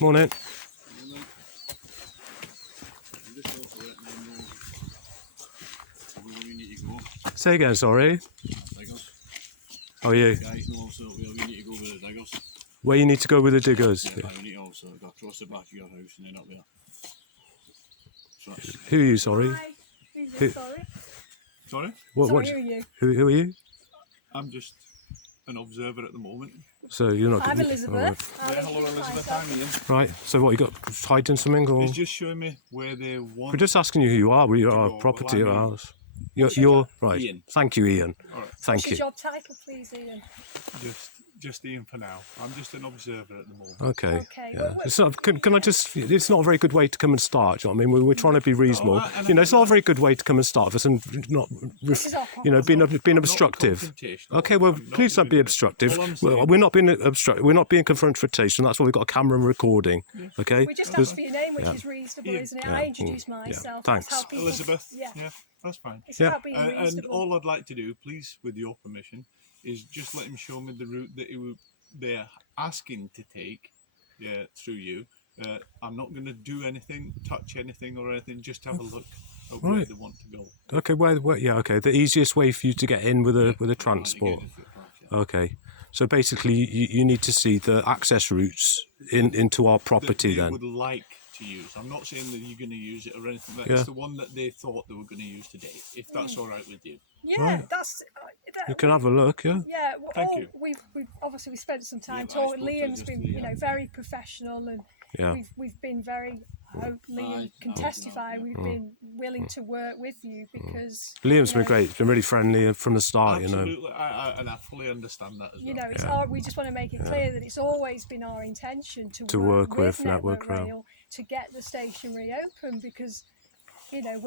Morning. Say again, sorry. How are you? Where you need to go with the diggers? Who are you, sorry? Sorry? What, Sorry, who are you? Who are you? I'm just an observer at the moment. So you're not... I'm Elizabeth. Hello Elizabeth, I'm Ian. Right, so what, you got hiding something or...? He's just showing me where they want... We're just asking you who you are. We are our property at our house. You're right. Ian. Thank you, Ian. All right. Thank you. What's your job title, please, Ian? Just Ian for now. I'm just an observer at the moment. Okay. Okay. Yeah. It's not, can I just... It's not a very good way to come and start, do you know what I mean? We're trying to be reasonable. No, you know, it's not a very good way to come and start us and not... You know, being obstructive. Okay, well, please don't be obstructive. We're not being obstructive. We're not being confrontation. That's why we've got a camera and recording. Okay? We just asked for your name, which is reasonable, isn't it? I introduced myself. Thanks. That's how people, Elizabeth. Yeah, that's fine. It's about being And reasonable. all I'd like to do, please, with your permission, is just let him show me the route that they're asking to take through you. I'm not going to do anything, touch anything or anything, just have a look at where they want to go. Okay, where yeah, okay. The easiest way for you to get in with a transport. Okay. So basically you need to see the access routes into our property that they then. would like to use. I'm not saying that you're going to use it or anything, but it's the one that they thought they were going to use today, if that's all right with you. Yeah, that's... You can have a look, yeah. Yeah, Thank you. We've obviously spent some time talking. Liam's been, you know, very professional, and we've been very... Liam can testify. We've been willing to work with you because Liam's been great. He's been really friendly from the start. Absolutely. You know. And I fully understand that as well. You know, it's we just want to make it clear that it's always been our intention to work with Network Rail to get the station reopened, because you know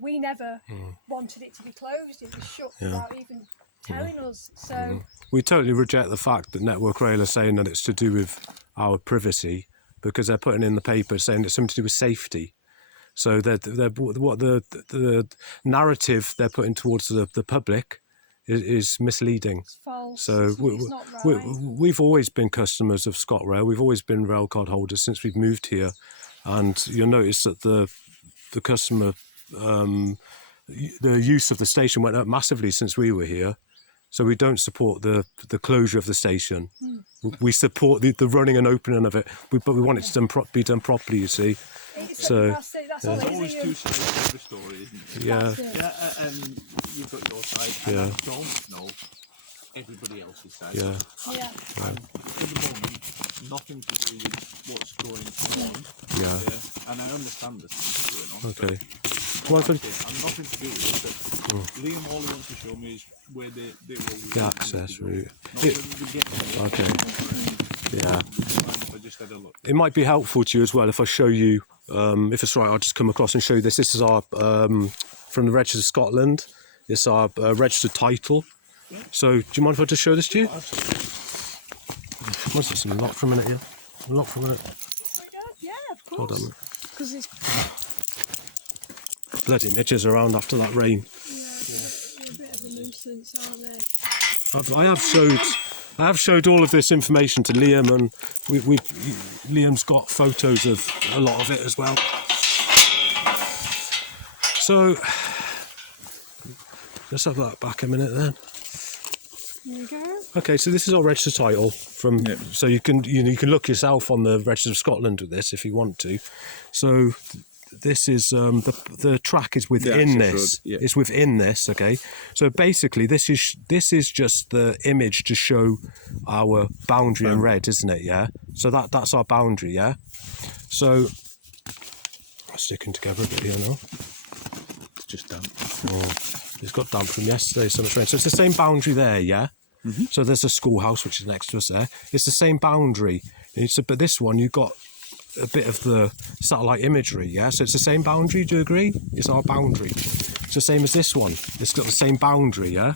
we never wanted it to be closed. It was shut without even telling us. So we totally reject the fact that Network Rail are saying that it's to do with our privacy, because they're putting in the paper saying it's something to do with safety. So what the narrative they're putting towards the public is misleading. it's false. So it's not right. we've always been customers of ScotRail. We've always been rail card holders since we've moved here, and you'll notice that the customer the use of the station went up massively since we were here. So we don't support the closure of the station. We support the running and opening of it, but we want it to be done properly, you see. So that's all There's it always is. two sides to the story, isn't yeah, and you've got your side, and I don't know everybody else's side. yeah. And for the moment, nothing to do with what's going on. Yeah. And I understand this things going on. Okay. I'm nothing to do with it, but Liam, all he wants to show me is where they will... The access route. Okay. Yeah. I just had a look. It might be helpful to you as well if I show you, if it's right, I'll just come across and show you this. This is our, from the Register of Scotland, it's our registered title. So, do you mind if I just show this to you? What's this? Lock for a minute, yeah? Lock for a minute. Yeah, of course. Hold on. Because it's Bloody midges around after that rain. they're a bit of a nuisance, aren't they? I have showed all of this information to Liam, and Liam's got photos of a lot of it as well. So let's have that back a minute then. There you go. Okay, so this is our registered title from. So you can look yourself on the Register of Scotland with this if you want to. So this is the track is within this. It's within this. Okay, so basically this is just the image to show our boundary in red, isn't it? Yeah. So that's our boundary. Yeah. So sticking together a bit here now. It's just damp. Oh, it's got damp from yesterday. So much rain. So it's the same boundary there. Yeah. So there's a schoolhouse which is next to us there. It's the same boundary. But this one you've got a bit of the satellite imagery, yeah? So it's the same boundary, do you agree? It's our boundary. It's the same as this one. It's got the same boundary, yeah?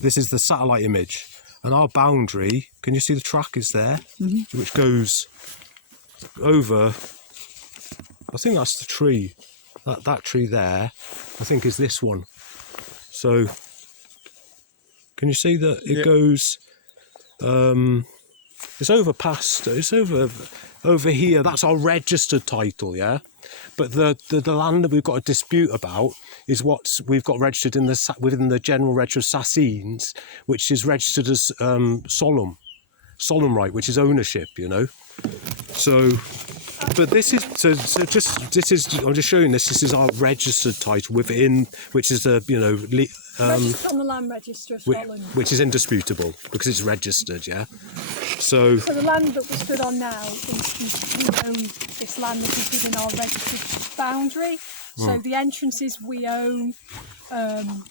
This is the satellite image. And our boundary, can you see the track is there? Which goes over, I think that's the tree. That tree there, I think is this one. So, can you see that it goes, it's over over here, that's our registered title, yeah? But the land that we've got a dispute about is what we've got registered in within the general register of Sasines, which is registered as solemn right, which is ownership, you know? So, but this is, I'm just showing this is our registered title within, which is the, you know, registered on the land register of Scotland. Which is indisputable because it's registered, yeah? So the land that we're stood on now, we own this land that is within our registered boundary. So the entrances we own. And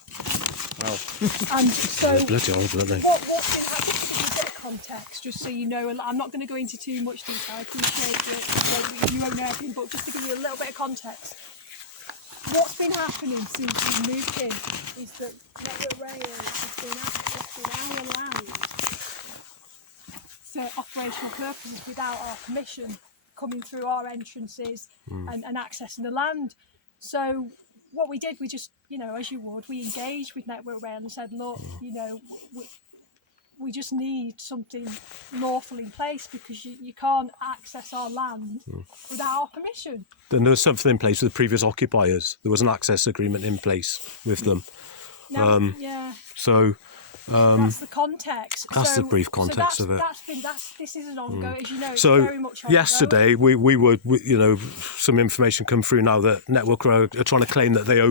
so bloody horrible, aren't they? what's been happening, to give you a bit of context, just so you know, and I'm not going to go into too much detail. I appreciate that you won't know everything, but just to give you a little bit of context. What's been happening since we moved in is that Network Rail has been accessing our land for operational purposes without our permission, coming through our entrances and accessing the land. So what we did, we just, you know, as you would, we engaged with Network Rail and said, look, you know, we just need something lawful in place because you can't access our land without our permission. Then there was something in place with the previous occupiers. There was an access agreement in place with them. Now, yeah. So that's the context. That's the brief context of it. This is an ongoing, as you know, it's So very much ongoing. yesterday, we you know, some information come through now that Network Rail are trying to claim that they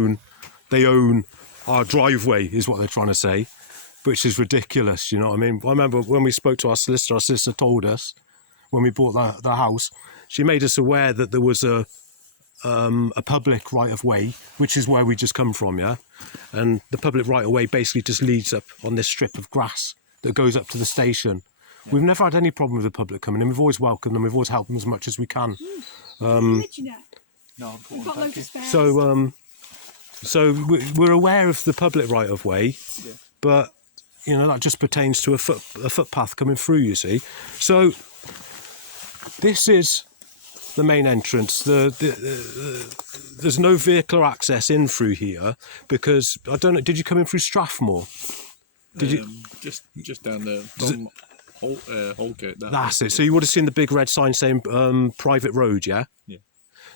own our driveway, is what they're trying to say, which is ridiculous. You know what I mean? I remember when we spoke to our solicitor told us when we bought the house, she made us aware that there was a public right of way, which is where we just come from, yeah. And the public right of way basically just leads up on this strip of grass that goes up to the station. Yeah. We've never had any problem with the public coming in. We've always welcomed them. We've always helped them as much as we can. No, we've got loads of spares. So we're aware of the public right of way, but you know that just pertains to a footpath coming through. You see, so this is the main entrance. There's no vehicular access in through here because I don't know. Did you come in through Strathmore? Did you just down the Holgate? That's it. So you would have seen the big red sign saying private road, yeah. Yeah.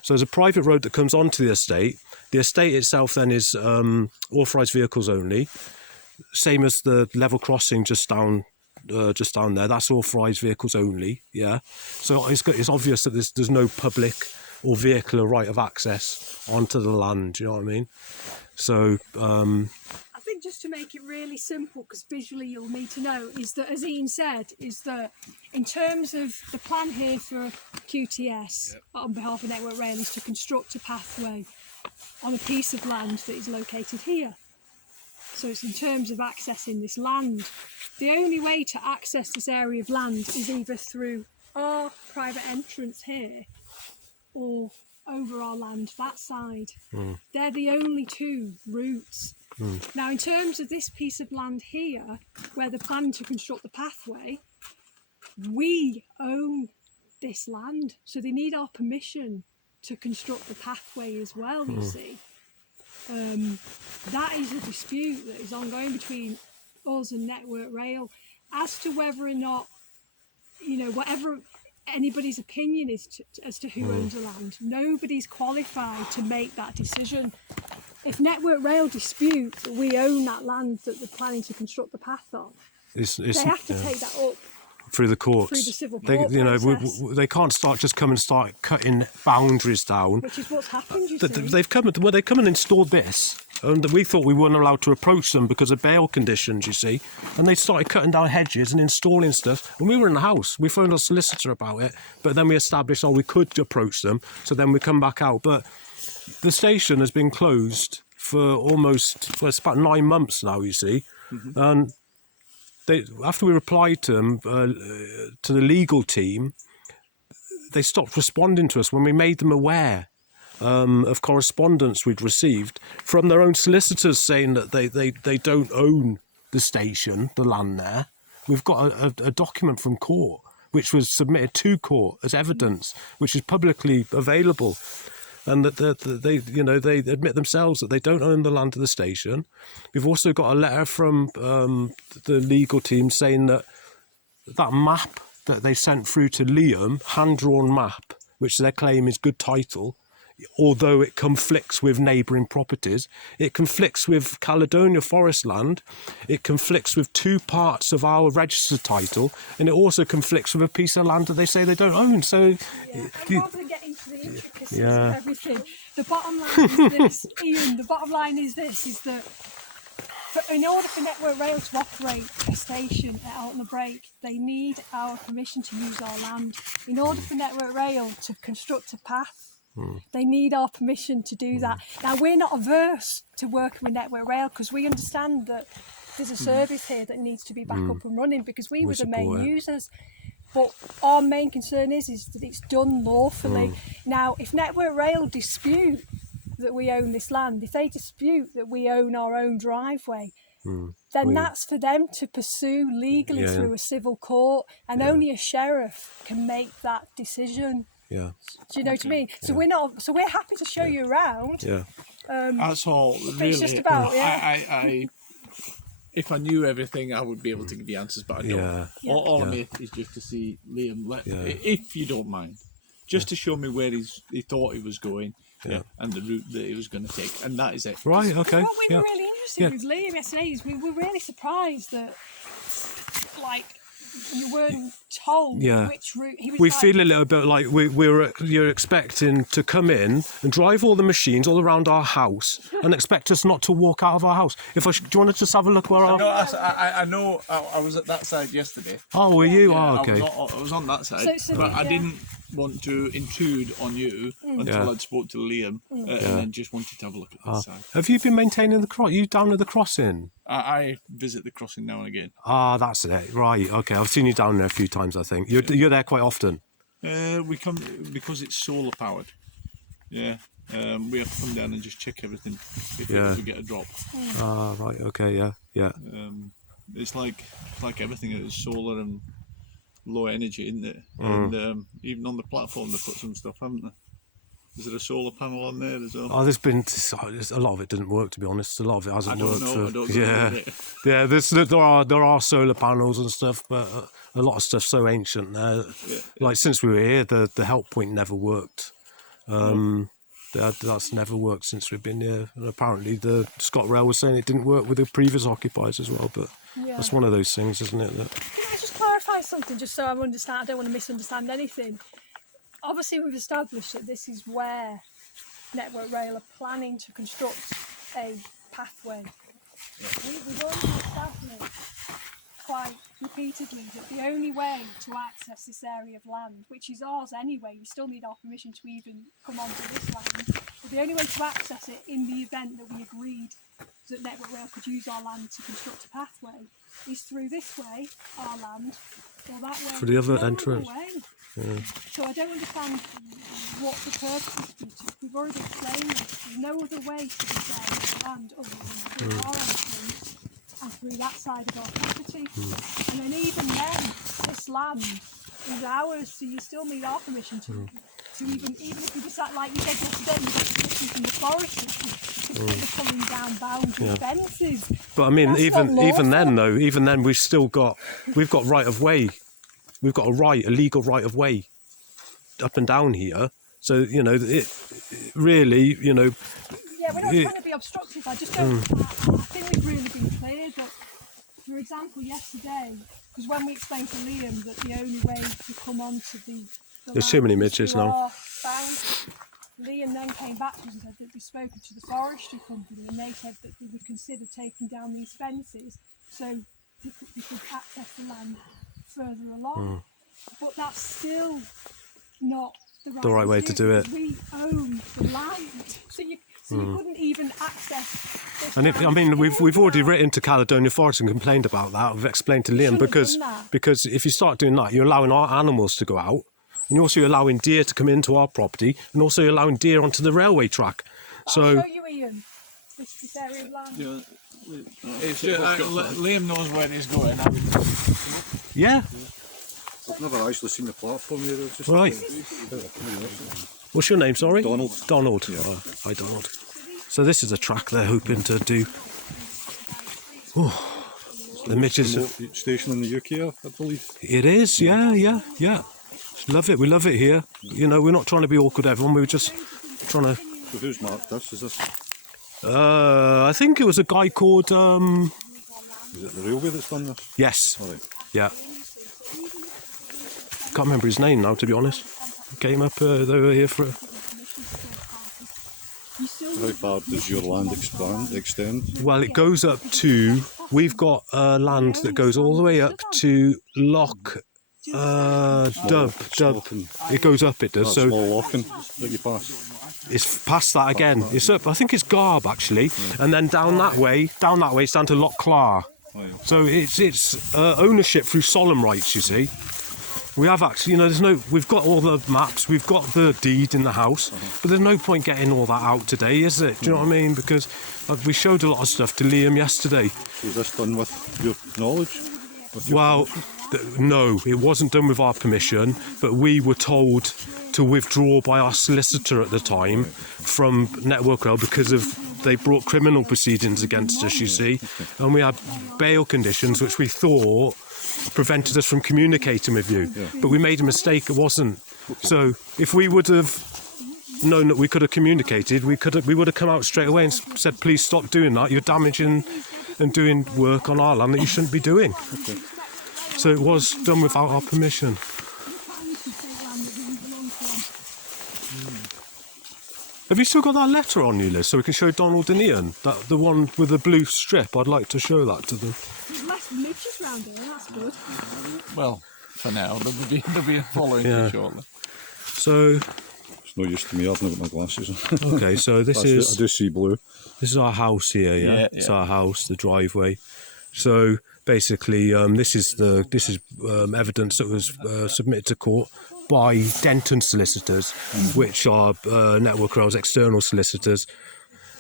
So there's a private road that comes onto the estate. The estate itself then is authorised vehicles only. Same as the level crossing just down there. That's authorised vehicles only. Yeah. So it's obvious that there's no public or vehicular right of access onto the land. You know what I mean? So. I think just to make it really simple, because visually you'll need to know, is that, as Ian said, is that in terms of the plan here for QTS on behalf of Network Rail is to construct a pathway on a piece of land that is located here. So it's in terms of accessing this land. The only way to access this area of land is either through our private entrance here or over our land that side. They're the only two routes. Now, in terms of this piece of land here, where they're planning to construct the pathway, we own this land, so they need our permission to construct the pathway as well, you see. That is a dispute that is ongoing between us and Network Rail as to whether or not, you know, whatever anybody's opinion is as to who owns the land, nobody's qualified to make that decision. If Network Rail dispute that we own that land that they're planning to construct the path on, they have to take that up through the courts. Through the civil court process. They can't just come and start cutting boundaries down. Which is what's happened, you see. They've come and installed this, and we thought we weren't allowed to approach them because of bail conditions, you see. And they started cutting down hedges and installing stuff. And we were in the house. We phoned our solicitor about it, but then we established, we could approach them. So then we come back out. But the station has been closed for almost, it's about 9 months now, you see. And after we replied to them, to the legal team, they stopped responding to us when we made them aware of correspondence we'd received from their own solicitors saying that they don't own the station, the land there. We've got a document from court which was submitted to court as evidence, which is publicly available. And that they admit themselves that they don't own the land of the station. We've also got a letter from the legal team saying that map that they sent through to Liam, hand-drawn map, which they claim is good title, although it conflicts with neighbouring properties. It conflicts with Caledonia Forest land, it conflicts with 2 parts of our registered title, and it also conflicts with a piece of land that they say they don't own. So, and rather than get into the intricacies of everything, the bottom line is this, Ian, the bottom line is this, is that in order for Network Rail to operate a station at Alton Break, they need our permission to use our land. In order for Network Rail to construct a path, they need our permission to do that. Now, we're not averse to working with Network Rail because we understand that there's a service here that needs to be back up and running because we were the main users. But our main concern is that it's done lawfully. Now, if Network Rail dispute that we own this land, if they dispute that we own our own driveway, then that's for them to pursue legally through a civil court, and only a sheriff can make that decision. Yeah. Do you know what I mean? So we're happy to show you around. Yeah. That's all. Really, It's just about if I knew everything, I would be able to give you answers, but I don't. All I need is just to see Liam, if you don't mind, just to show me where he thought he was going, and the route that he was going to take, and that is it. Right. Okay. What we were really interested with Liam yesterday is we were really surprised that, like, you weren't told which route he was. We feel a little bit like you're expecting to come in and drive all the machines all around our house and expect us not to walk out of our house. Do you want to just have a look where our... I know. I was at that side yesterday. Oh, were you? Oh, okay. I was on that side, but I didn't want to intrude on you until I'd spoke to Liam, and then just wanted to have a look at this side. Have you been maintaining the cross? You down at the crossing? I visit the crossing now and again. Ah, that's it. Right. Okay. I've seen you down there a few times. I think you're there quite often. We come because it's solar powered. Yeah. We have to come down and just check everything if we get a drop. Ah, right. Okay. Yeah. It's like everything is solar and low energy, isn't it? And even on the platform they put some stuff, haven't they? Is there a solar panel on there as well? Oh, there's a lot of it didn't work, to be honest. A lot of it hasn't worked. I don't know. There are solar panels and stuff, but a lot of stuff's so ancient now. Like since we were here, the help point never worked. That's never worked since we've been here. And apparently, the ScotRail was saying it didn't work with the previous occupiers as well. But that's one of those things, isn't it? Can I just clarify something, just so I understand? I don't want to misunderstand anything. Obviously, we've established that this is where Network Rail are planning to construct a pathway. We've already established quite repeatedly that the only way to access this area of land, which is ours anyway, we still need our permission to even come onto this land, but the only way to access it in the event that we agreed that Network Rail could use our land to construct a pathway is through this way, our land, or that way. For the other entrance. So I don't understand what the purpose is. We've already explained this. There's no other way to this area of land other than through our entrance and through that side of our property. And then even then, this land is ours, so you still need our permission to even if you decide, like you said yesterday, you get permission from the foresters to the pulling down boundary fences. But I mean, even then we've got right of way. We've got a legal right of way up and down here. So, it really, Yeah, we're not trying to be obstructive. I just don't. I think we've really been clear that, for example, yesterday, because when we explained to Liam that the only way to come onto the there's too many midgets now. Liam then came back to us and said that we've spoken to the forestry company and they said that they would consider taking down these fences so we could access the land further along. But that's still not the right way to do it. We own the land, so you couldn't even access this. And we've already written to Caledonia Forest and complained about that. We've explained to Liam because if you start doing that, you're allowing our animals to go out, and you're also allowing deer to come into our property, and also you're allowing deer onto the railway track. I'll show you, Ian, this area of land. Liam knows where he's going. Yeah. I've never actually seen the platform here. Right. What's your name, sorry? Donald. Donald. Yeah. Hi, Donald. So this is a track they're hoping to do. The Mitches. Remote station in the UK, I believe. It is, yeah. Love it. We love it here. You know, we're not trying to be awkward, everyone. We were just trying to. So who's marked this? Is this? I think it was a guy called. Is it the railway that's done this? Yes. All right. Yeah. Can't remember his name now, to be honest. Came up. They were here for. How far does your land extend? Well, it goes up to. We've got land that goes all the way up to Loch. Dub. It goes up. It does. That So small locking that you pass. it's past that again. It's up. I think it's Garb actually, and then down that way. It's down to Loch Clar. Oh, yeah. So it's ownership through solemn rights. You see. We have actually, you know, we've got all the maps, we've got the deed in the house, but there's no point getting all that out today, is it? Do you know what I mean? Because we showed a lot of stuff to Liam yesterday. Was this done with your knowledge? Well, no, it wasn't done with our permission, but we were told to withdraw by our solicitor at the time from Network Rail because they brought criminal proceedings against us, you see, and we had bail conditions which we thought prevented us from communicating with you, but we made a mistake. It wasn't. So if we would have known that we could have communicated, we would have come out straight away and said, please stop doing that. You're damaging and doing work on our land that you shouldn't be doing. Okay. So it was done without our permission. Have you still got that letter on you, Liz, so we can show Donald and Ian? The one with the blue strip? I'd like to show that to them. There's less midges round here, that's good. Well, for now, there'll be a following Yeah. shortly. So, It's no use to me. I've not got my glasses on. okay, so this I is do see blue. this is our house here, yeah? Yeah, It's yeah. our house, the driveway. So basically, this is evidence that was submitted to court by Denton solicitors, which are Network Rail's external solicitors.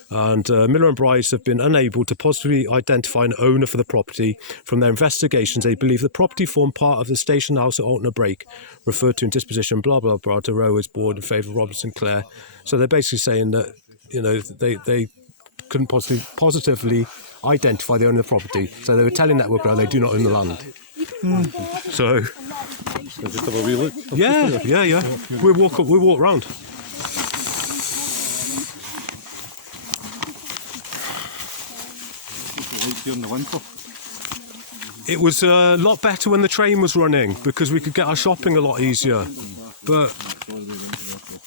And Miller and Bryce have been unable to positively identify an owner for the property. From their investigations, they believe the property formed part of the station house at Alton Break, referred to in disposition, blah, blah, blah, to Rowers Board in favour of Robinson Clare. So they're basically saying that, you know, they couldn't positively identify the owner of the property. So they were telling Network Rail they do not own the land. So, I'll just have a wee look. yeah. We walk round. During the winter. It was a lot better when the train was running because we could get our shopping a lot easier. But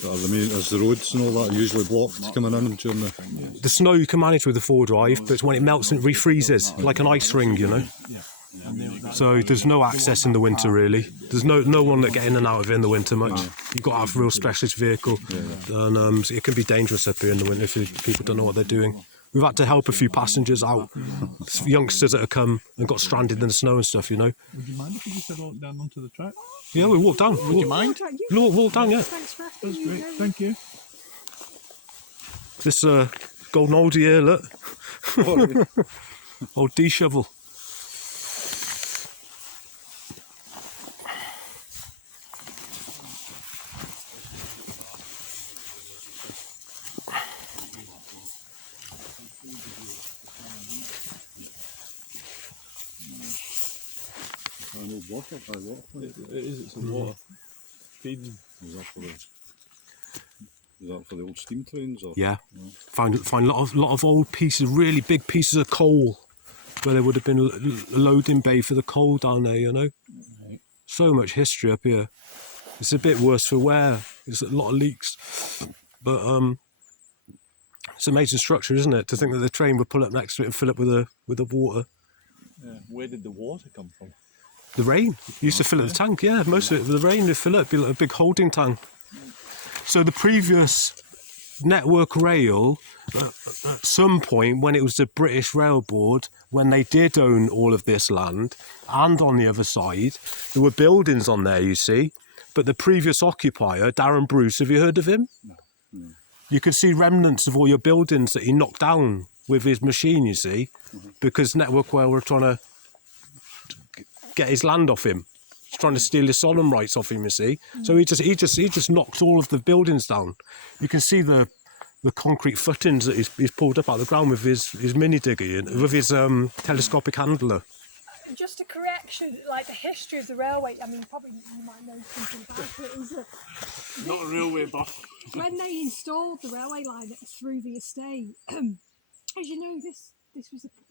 As the roads and all that are usually blocked coming in during the snow you can manage with a 4-drive, but when it melts and refreezes like an ice ring, you know. So there's no access in the winter really. There's no one that get in and out of it in the winter much. You've got to have a real specialist vehicle, and so it can be dangerous up here in the winter if people don't know what they're doing. We've had to help a few passengers out, youngsters that have come and got stranded in the snow and stuff, you know. Would you mind if we just head down onto the track? Yeah, we walked down. Would you mind? Walk down, yeah. Thanks for asking. That's great. Thank you. This golden oldie here, look. Old D-shovel. It's a water feeding. Is that for the old steam trains? Or? Yeah. Find a lot of old pieces, really big pieces of coal, where there would have been a loading bay for the coal down there, you know. Right. So much history up here. It's a bit worse for wear. There's a lot of leaks, but it's an amazing structure, isn't it? To think that the train would pull up next to it and fill up with the water. Where did the water come from? The rain used to fill up the tank. Yeah, most of it with the rain would fill up, be like a big holding tank. So the previous Network Rail, at some point when it was the British Rail Board, when they did own all of this land, and on the other side, there were buildings on there, you see. But the previous occupier, Darren Bruce, have you heard of him? No. You can see remnants of all your buildings that he knocked down with his machine, you see, because Network Rail were trying to get his land off him. He's trying to steal his solemn rights off him, you see. So he just knocked all of the buildings down. You can see the concrete footings that he's pulled up out of the ground with his mini digger, with his telescopic handler. And just a correction, like the history of the railway, I mean, probably you might know something about it, is that Not a railway buff. when they installed the railway line through the estate, as you know,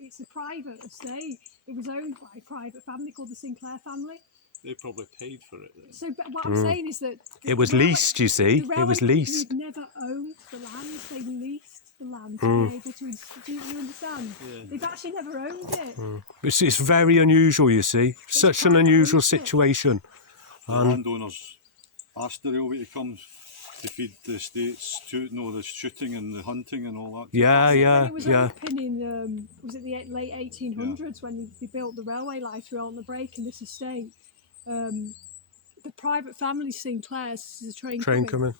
it's a private estate. It was owned by a private family called the Sinclair family. They probably paid for it then. So, but what I'm saying is that It was leased, you see. It was leased. Never owned the land. They leased the land to be able to. Do you understand? Yeah. They've actually never owned it. It's very unusual, you see. Such an unusual situation. The landowners asked the railway to come to feed the estates to the shooting and the hunting and all that. Yeah, It was open in was it the late 1800s when they built the railway line through on the break in this estate. The private family Sinclairs, this is a train coming.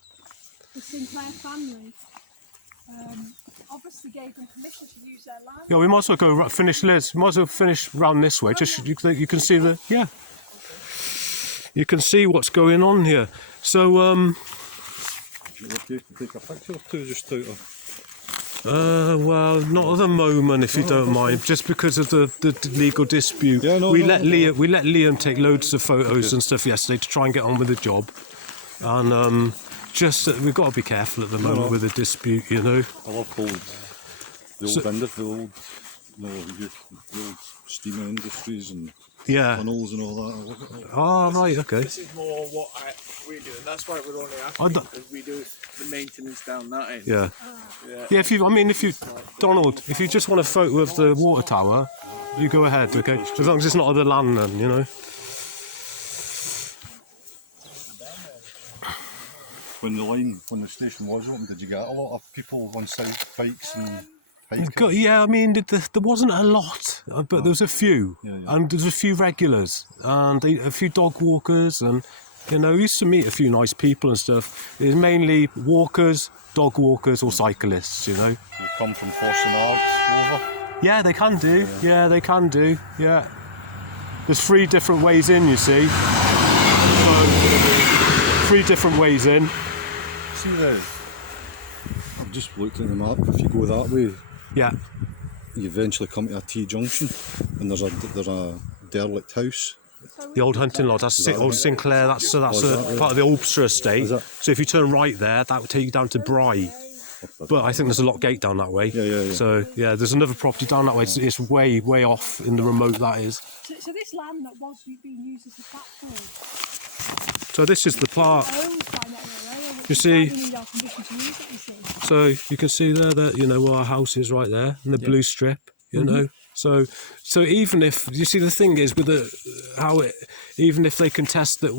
The Sinclair family obviously gave them permission to use their land. Yeah, we might as well go finish, Liz. Might as well finish round this way. Just you can see you can see what's going on here. So Is it okay to take a picture or two just out of... well, not at the moment, if you don't mind, just because of the legal dispute. Yeah, we let Liam take loads of photos and stuff yesterday to try and get on with the job, and we've got to be careful at the moment with the dispute, you know. I love the old steam industries and tunnels and all that. I love it. Oh, right, okay. This is more what we do, and that's why we're only asking, because we do the maintenance down that end. Yeah. Yeah, Donald, if you just want a photo of the water tower, you go ahead, okay? As long as it's not other land then, you know. When the station was open, did you get a lot of people on side bikes and hikers? Yeah, I mean, there wasn't a lot, but there was a few, and there was a few regulars, and a few dog walkers, and you know, we used to meet a few nice people and stuff. It was mainly walkers, dog walkers, or cyclists, you know. They come from Forsenard over? Yeah, they can do. Yeah, they can do. Yeah. There's 3 different ways in, you see. So, 3 different ways in. See I've just looked at the map. If you go that way, yeah, you eventually come to a T-junction, and there's a derelict house. The old hunting lodge, that's old Sinclair, that's part of the Ulster estate. So if you turn right there, that would take you down to Bry. But I think there's a lock gate down that way. Yeah. So yeah, there's another property down that way. It's way off in the remote, that is. So this land that was being used as a platform. So this is the part. Owned by Network Rail, You see. we need our permission to use it, you see. So you can see there that, you know, where our house is right there, and the blue strip, you know. So even if, you see, the thing is with even if they contest that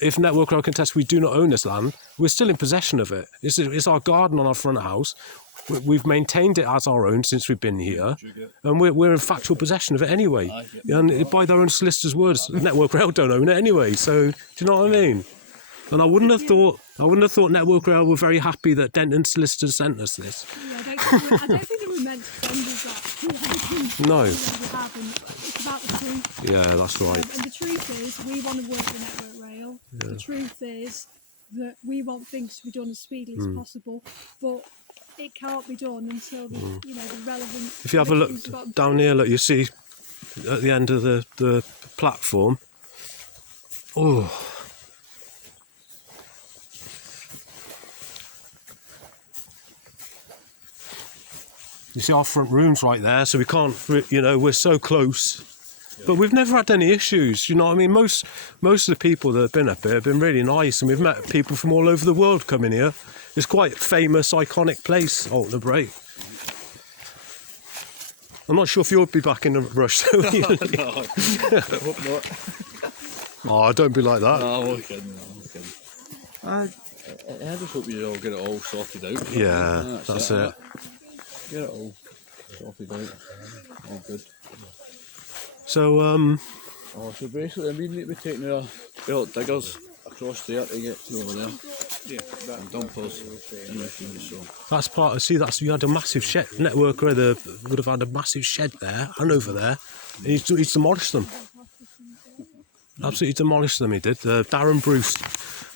if Network Rail contests we do not own this land, we're still in possession of it. It's our garden on our front house. We've maintained it as our own since we've been here, and we're in factual possession of it anyway. And by their own solicitor's words, Network Rail don't own it anyway. So do you know what I mean? And I wouldn't have thought Network Rail were very happy that Denton solicitors sent us this. Yeah, I don't think they were meant to send us that. No. It's about the truth. Yeah, that's right. And the truth is, we want to work for Network Rail. Yeah. The truth is that we want things to be done as speedily as possible, but it can't be done until the relevant. If you have a look down here, look, you see at the end of the platform. Oh. You see our front rooms right there, so we can't, we're so close. But we've never had any issues, you know what I mean? Most of the people that have been up here have been really nice, and we've met people from all over the world coming here. It's quite a famous, iconic place, Alton Break. I'm not sure if you'll be back in a rush, though. No, I hope not. Oh, don't be like that. No, I'm kidding. I just hope you all get it all sorted out. Yeah, that's it. Get it all sorted out. All good. So, so basically, we need to be taking our belt diggers across there to get to over there. Yeah, and dumpers and machines. So that's part of, you had a massive shed. Network Rail would have had a massive shed there and over there. And he's demolished them. Absolutely demolished them, he did. Darren Bruce.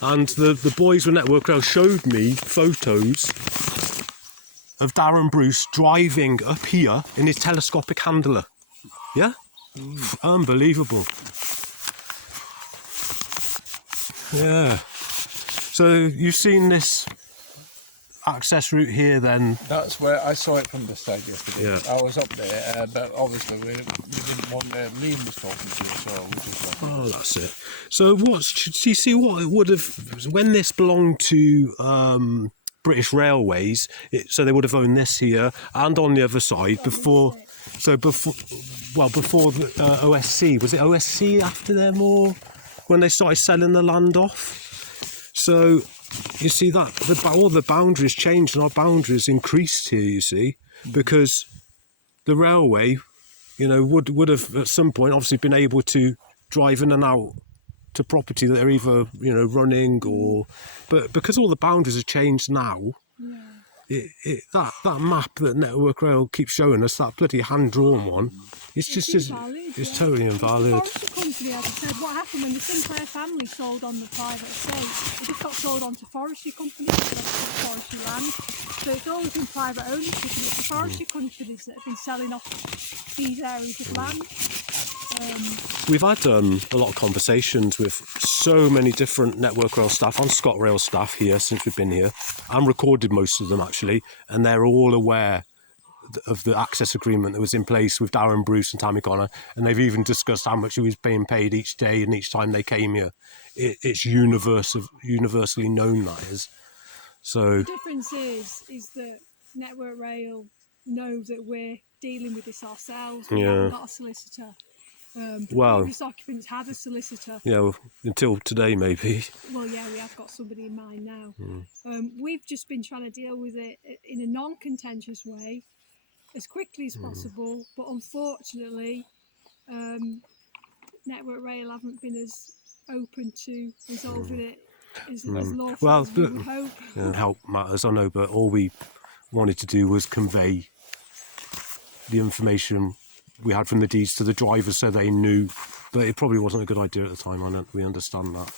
And the boys with Network Rail showed me photos of Darren Bruce driving up here in his telescopic handler. Yeah? Unbelievable. Yeah. So you've seen this access route here then? That's where I saw it from the side yesterday. Yeah. I was up there, but obviously we didn't want Liam was talking to us, so we just went. Oh, that's it. So do you see what it would have, when this belonged to British Railways, so they would have owned this here and on the other side before the OSC, was it OSC after them, or when they started selling the land off? So you see that all the boundaries changed and our boundaries increased here, you see, because the railway, you know, would have at some point obviously been able to drive in and out to property that they're either, you know, running or, but because all the boundaries have changed now, that map that Network Rail keeps showing us, that bloody hand-drawn one, it's totally invalid. The forestry company, as I said, what happened when the Sinclair family sold on the private estate, it just got sold on to forestry companies, forestry land. So it's always been private ownership, and it's the forestry companies that have been selling off these areas of land. We've had a lot of conversations with so many different Network Rail staff and ScotRail staff here since we've been here, and recorded most of them actually, and they're all aware of the access agreement that was in place with Darren Bruce and Tammy Connor, and they've even discussed how much he was being paid each day and each time they came here. It's universally known, that is. So the difference is that Network Rail know that we're dealing with this ourselves. We haven't got a solicitor. Previous occupants had a solicitor. Yeah, well, until today maybe. Well, yeah, we have got somebody in mind now. We've just been trying to deal with it in a non-contentious way, as quickly as possible. But unfortunately, Network Rail haven't been as open to resolving it as lawfully as we would hope. Help matters, I know, but all we wanted to do was convey the information we had from the deeds to the drivers so they knew, but it probably wasn't a good idea at the time. We understand that.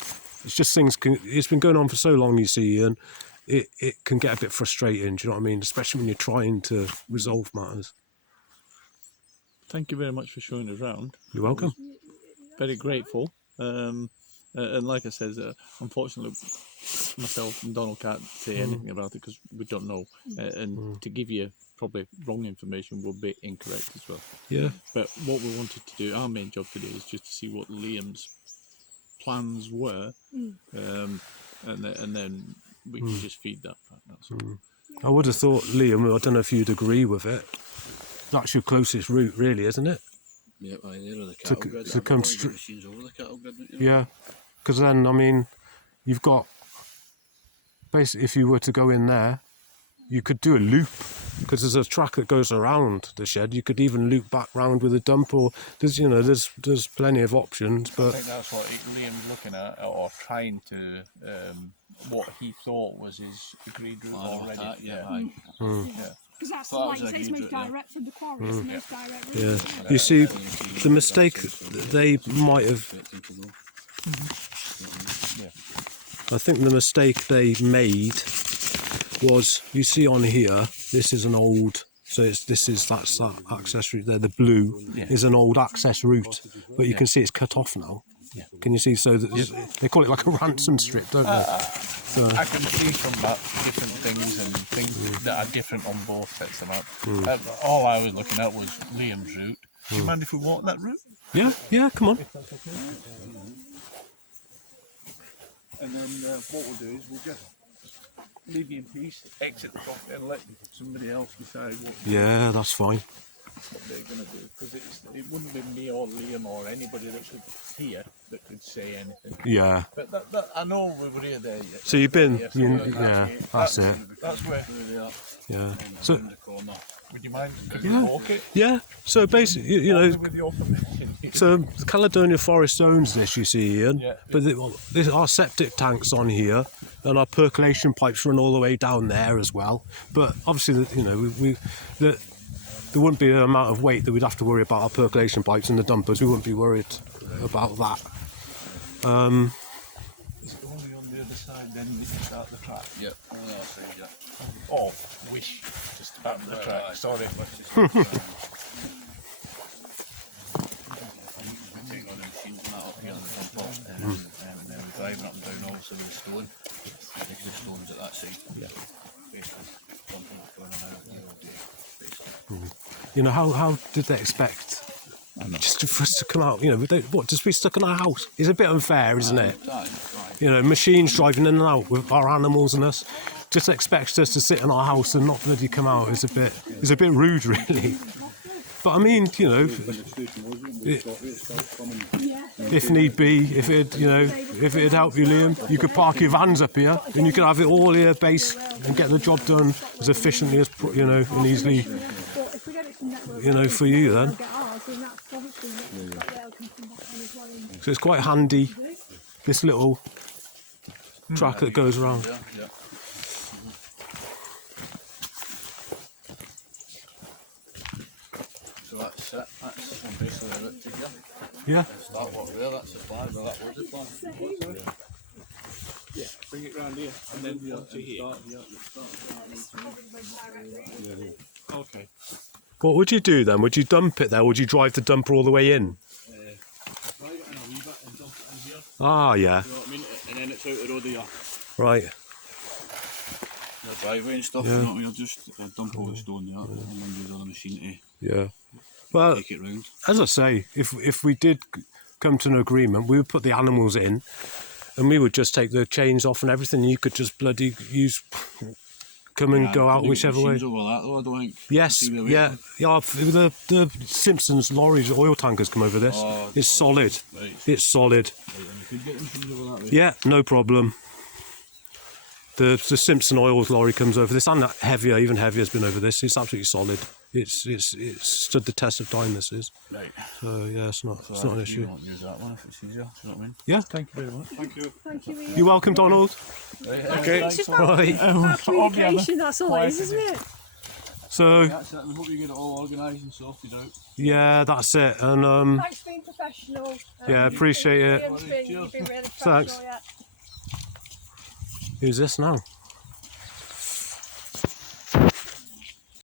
It's just it's been going on for so long, you see, and it can get a bit frustrating, do you know what I mean? Especially when you're trying to resolve matters. Thank you very much for showing us around. You're welcome. Very grateful. And like I said, unfortunately, myself and Donald can't say anything about it because we don't know. And to give you probably wrong information will be incorrect as well. Yeah. But what we wanted to do, our main job today, is just to see what Liam's plans were, and then we can just feed that back. That's all. I would have thought, Liam, I don't know if you'd agree with it, that's your closest route, really, isn't it? Yeah, there are the cattle grid. To come machines over the cattle grid. You know? Yeah, because then, I mean, you've got, basically, if you were to go in there, you could do a loop, because there's a track that goes around the shed. You could even loop back round with a dump, or there's plenty of options. But I think that's what Liam's looking at, or trying to, what he thought was his agreed route already. Because that's like you say, it's most direct from the quarry. It's the most direct route. yeah, you see, the mistake they might have. I think the mistake they made was, you see on here, this is an old, so that's that access route there. The blue is an old access route, but you can see it's cut off now. Can you see? So that they call it like a ransom strip, don't they? I can see from that different things and things that are different on both sets of maps. All I was looking at was Liam's route. Do you mind if we walk that route? Yeah, come on. And then what we'll do is we'll just leave you in peace, exit the property and let somebody else decide what That's fine. they're going to do. Because it wouldn't be me or Liam or anybody that could hear that could say anything. Yeah. But that I know we were here there yet. So you've been, That's it. That's where they are. Yeah. So, would you mind? Could we walk it? yeah. So basically, you know, With your permission. so Caledonia Forest owns this, you see, Ian. Yeah. But our septic tank's on here, and our percolation pipes run all the way down there as well. But obviously, you know, there wouldn't be an amount of weight that we'd have to worry about our percolation pipes and the dumpers. We wouldn't be worried about that. It's only on the other side, then you can start the track. Yeah, oh, no, I see, yeah. Or wish to start the track. Sorry. Yeah. Basically, something that's going on out, you know, basically. You know, how did they expect just for us to come out? You know, we don't, what, just be stuck in our house? It's a bit unfair, isn't it? Right. You know, machines driving in and out with our animals and us. Just expects us to sit in our house and not bloody come out. It's a bit rude, really. But I mean, you know, if need be, if it'd help you, Liam, you could park your vans up here and you could have it all here, base, and get the job done as efficiently as and easily, for you then. So it's quite handy, this little track that goes around. Yeah. So that's it. That's basically the route to here. Yeah. Start walk there, that's the flag, well that was the flag. Yeah, bring it round here and then to here. Okay. What would you do then? Would you dump it there? Or would you drive the dumper all the way in? Drive it in a wee bit and dump it in here. Ah, yeah. You know what I mean? And then it's out the road here. Right. The driveway and stuff, Yeah. you know, we'll just dump all the stone there and then use on the machine Yeah. to Well, take it round. as I say, if we did come to an agreement, we would put the animals in, and we would just take the chains off and everything. You could just bloody come and go out whichever way. Over that, though, I don't think. Yes, See where we yeah, are. yeah. The Simpsons lorries, oil tankers come over this. Oh, It's solid. Right. It's solid. Right, and you could get them from over that way. Yeah, no problem. The Simpson oils lorry comes over this, and that heavier, even heavier, has been over this. It's absolutely solid. It's stood the test of time. This is. Right. So yeah, it's not So an you issue. won't use that one if it's easier, do you know what I mean? Yeah, thank you very much. Thank you. Thank you, Ian. You're welcome, Donald. Right, Okay. It's just Right. about communication, that's all it is, isn't it? So That's it, we hope you get it all organised and sorted out. yeah, that's it. And Thanks for being professional. Yeah, appreciate it. Ian's you've been really Thanks. professional, yeah. who's this now?